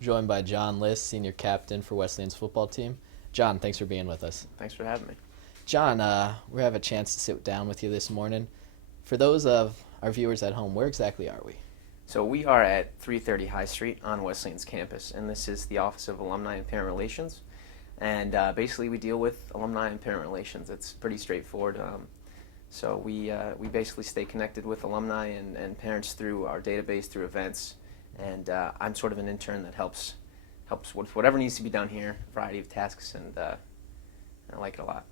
Joined by Jon Lis, senior captain for Wesleyan's football team. Jon, thanks for being with us. Thanks for having me. Jon, we have a chance to sit down with you this morning. For those of our viewers at home, where exactly are we? So we are at 330 High Street on Wesleyan's campus, and this is the Office of Alumni and Parent Relations. And basically, we deal with alumni and parent relations. It's pretty straightforward. So we basically stay connected with alumni and parents through our database, through events. And I'm sort of an intern that helps with whatever needs to be done here, a variety of tasks, and I like it a lot.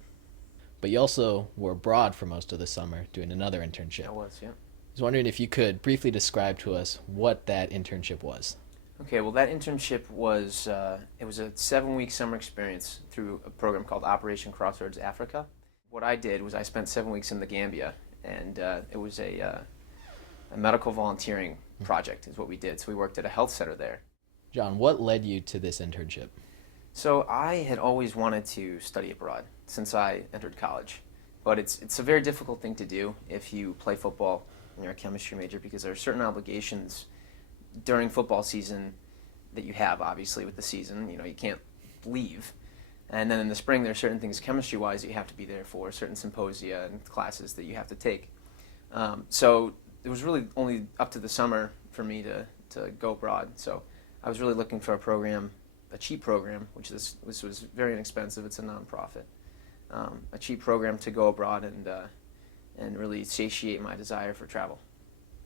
But you also were abroad for most of the summer doing another internship. I was, yeah. I was wondering if you could briefly describe to us what that internship was. Okay, well, that internship was it was a 7-week summer experience through a program called Operation Crossroads Africa. What I did was I spent 7 weeks in the Gambia, and it was a medical volunteering project is what we did. So we worked at a health center there. Jon, what led you to this internship? So I had always wanted to study abroad since I entered college, but it's a very difficult thing to do if you play football and you're a chemistry major because there are certain obligations during football season that you have, obviously, with the season. You know, you can't leave. And then in the spring, there are certain things chemistry-wise that you have to be there for, certain symposia and classes that you have to take. So it was really only up to the summer for me to go abroad. So I was really looking for a program, a cheap program, which was very inexpensive. It's a nonprofit. A cheap program to go abroad and really satiate my desire for travel.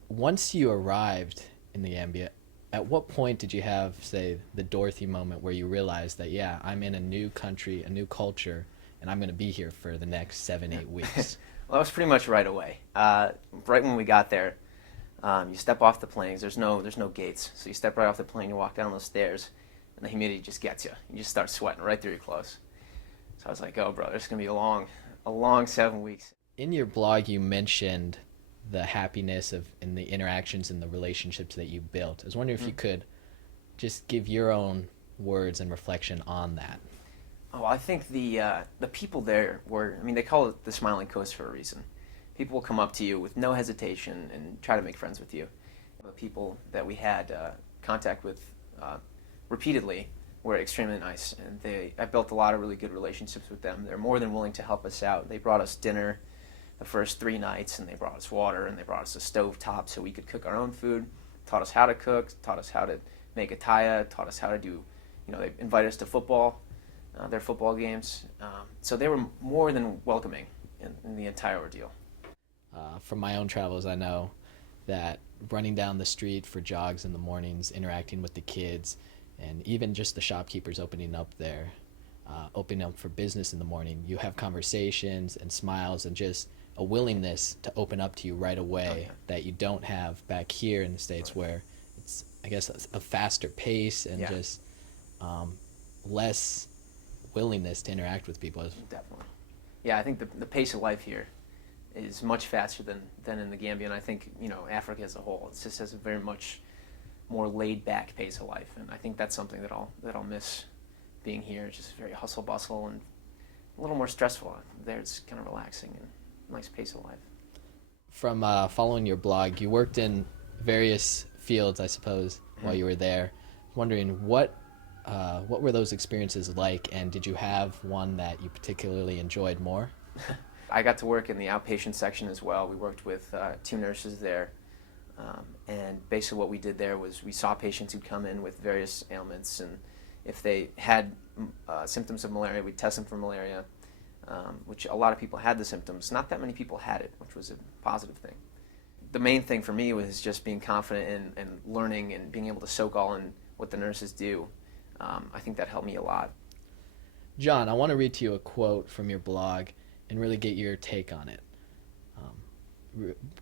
Once you arrived in the Gambia, at what point did you have, say, the Dorothy moment where you realized that, yeah, I'm in a new country, a new culture, and I'm going to be here for the next 7-8 weeks? Well, that was pretty much right away. Right when we got there, you step off the planes. There's no gates, so you step right off the plane. You walk down those stairs, and the humidity just gets you. You just start sweating right through your clothes. So I was like, "Oh, bro, it's gonna be a long 7 weeks." In your blog, you mentioned the happiness of and the interactions and the relationships that you built. I was wondering if you could just give your own words and reflection on that. Oh, I think the people there were. I mean, they call it the Smiling Coast for a reason. People will come up to you with no hesitation and try to make friends with you. The people that we had contact with repeatedly were extremely nice, and I built a lot of really good relationships with them. They're more than willing to help us out. They brought us dinner the first 3 nights, and they brought us water, and they brought us a stove top so we could cook our own food, taught us how to cook, taught us how to make a taya, taught us how to do, they invited us to football, their football games. So they were more than welcoming in the entire ordeal. From my own travels, I know that running down the street for jogs in the mornings, interacting with the kids, and even just the shopkeepers opening up for business in the morning, you have conversations and smiles and just a willingness to open up to you right away. Oh, yeah. That you don't have back here in the States, Right. where it's, I guess, a faster pace and Yeah. just less willingness to interact with people. Definitely. Yeah, I think the pace of life here is much faster than in the Gambia, and I think, Africa as a whole, it just has a very much more laid-back pace of life, and I think that's something that I'll miss being here. It's just very hustle-bustle and a little more stressful. There it's kind of relaxing and nice pace of life. From following your blog, you worked in various fields, I suppose, while you were there. Wondering what were those experiences like, and did you have one that you particularly enjoyed more? I got to work in the outpatient section as well. We worked with 2 nurses there, and basically what we did there was we saw patients who'd come in with various ailments, and if they had symptoms of malaria, we'd test them for malaria, which a lot of people had the symptoms. Not that many people had it, which was a positive thing. The main thing for me was just being confident and learning and being able to soak all in what the nurses do. I think that helped me a lot. Jon, I want to read to you a quote from your blog and really get your take on it.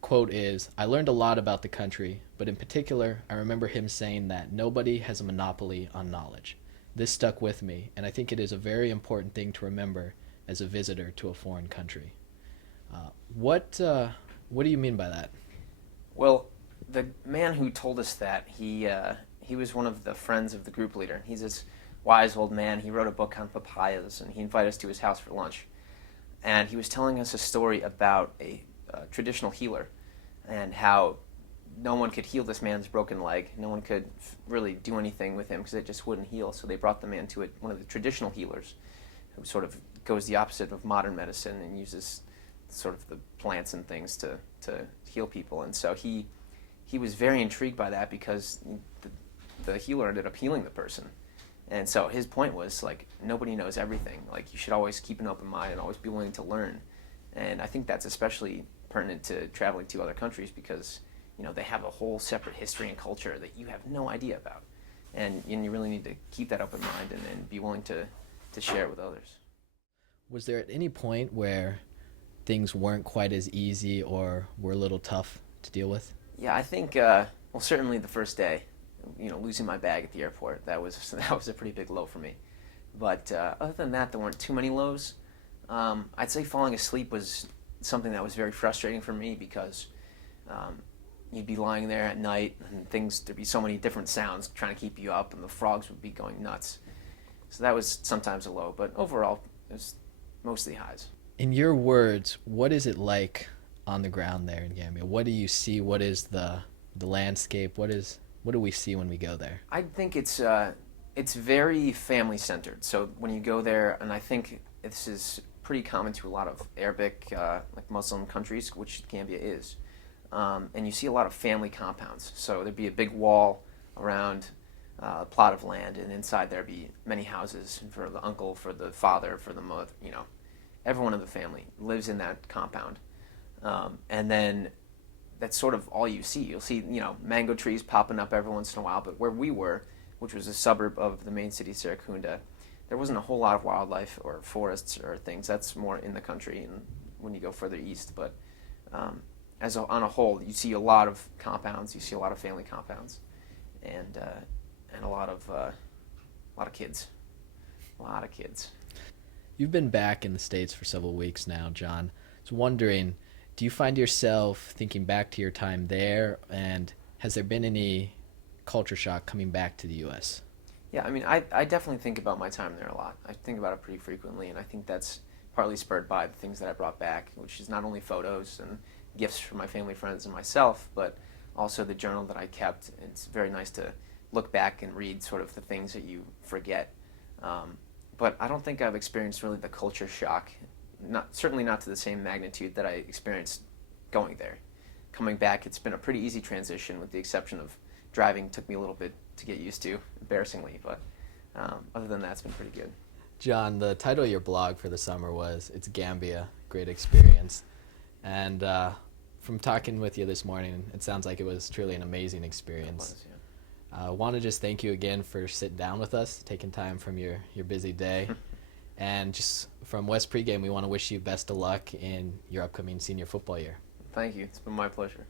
Quote is, "I learned a lot about the country, but in particular, I remember him saying that nobody has a monopoly on knowledge. This stuck with me, and I think it is a very important thing to remember as a visitor to a foreign country." What do you mean by that? Well, the man who told us that, he was one of the friends of the group leader. He's this wise old man. He wrote a book on papayas, and he invited us to his house for lunch. And he was telling us a story about a traditional healer and how no one could heal this man's broken leg. No one could really do anything with him because it just wouldn't heal. So they brought the man to one of the traditional healers, who sort of goes the opposite of modern medicine and uses sort of the plants and things to heal people. And so he was very intrigued by that because the healer ended up healing the person. And so his point was, like, nobody knows everything. Like, you should always keep an open mind and always be willing to learn. And I think that's especially pertinent to traveling to other countries because, they have a whole separate history and culture that you have no idea about. And you really need to keep that open mind and be willing to share it with others. Was there at any point where things weren't quite as easy or were a little tough to deal with? Yeah, I think, certainly the first day, losing my bag at the airport, that was a pretty big low for me. But other than that, there weren't too many lows. I'd say falling asleep was something that was very frustrating for me because you'd be lying there at night and there'd be so many different sounds trying to keep you up and the frogs would be going nuts. So that was sometimes a low, but overall, it was mostly highs. In your words, what is it like on the ground there in Gambia? What do you see? What is the landscape? What do we see when we go there? I think it's very family centered. So when you go there, and I think this is pretty common to a lot of Arabic, like Muslim countries, which Gambia is, and you see a lot of family compounds. So there'd be a big wall around a plot of land, and inside there'd be many houses for the uncle, for the father, for the mother. Everyone in the family lives in that compound, and then that's sort of all you see. You'll see, mango trees popping up every once in a while, but where we were, which was a suburb of the main city, Serekunda, there wasn't a whole lot of wildlife or forests or things. That's more in the country and when you go further east. But on a whole, you see a lot of compounds. You see a lot of family compounds, and a lot of kids. A lot of kids. You've been back in the States for several weeks now, John. I was wondering, do you find yourself thinking back to your time there, and has there been any culture shock coming back to the U.S.? Yeah, I mean, I definitely think about my time there a lot. I think about it pretty frequently, and I think that's partly spurred by the things that I brought back, which is not only photos and gifts from my family, friends, and myself, but also the journal that I kept. It's very nice to look back and read sort of the things that you forget. But I don't think I've experienced really the culture shock, certainly not to the same magnitude that I experienced going there. Coming back, it's been a pretty easy transition, with the exception of driving took me a little bit to get used to, embarrassingly, but other than that, it's been pretty good. John, the title of your blog for the summer was "It's Gambia, Great Experience." And from talking with you this morning, it sounds like it was truly an amazing experience. It was, yeah. I want to just thank you again for sitting down with us, taking time from your busy day. And just from WesPregame, we want to wish you best of luck in your upcoming senior football year. Thank you. It's been my pleasure.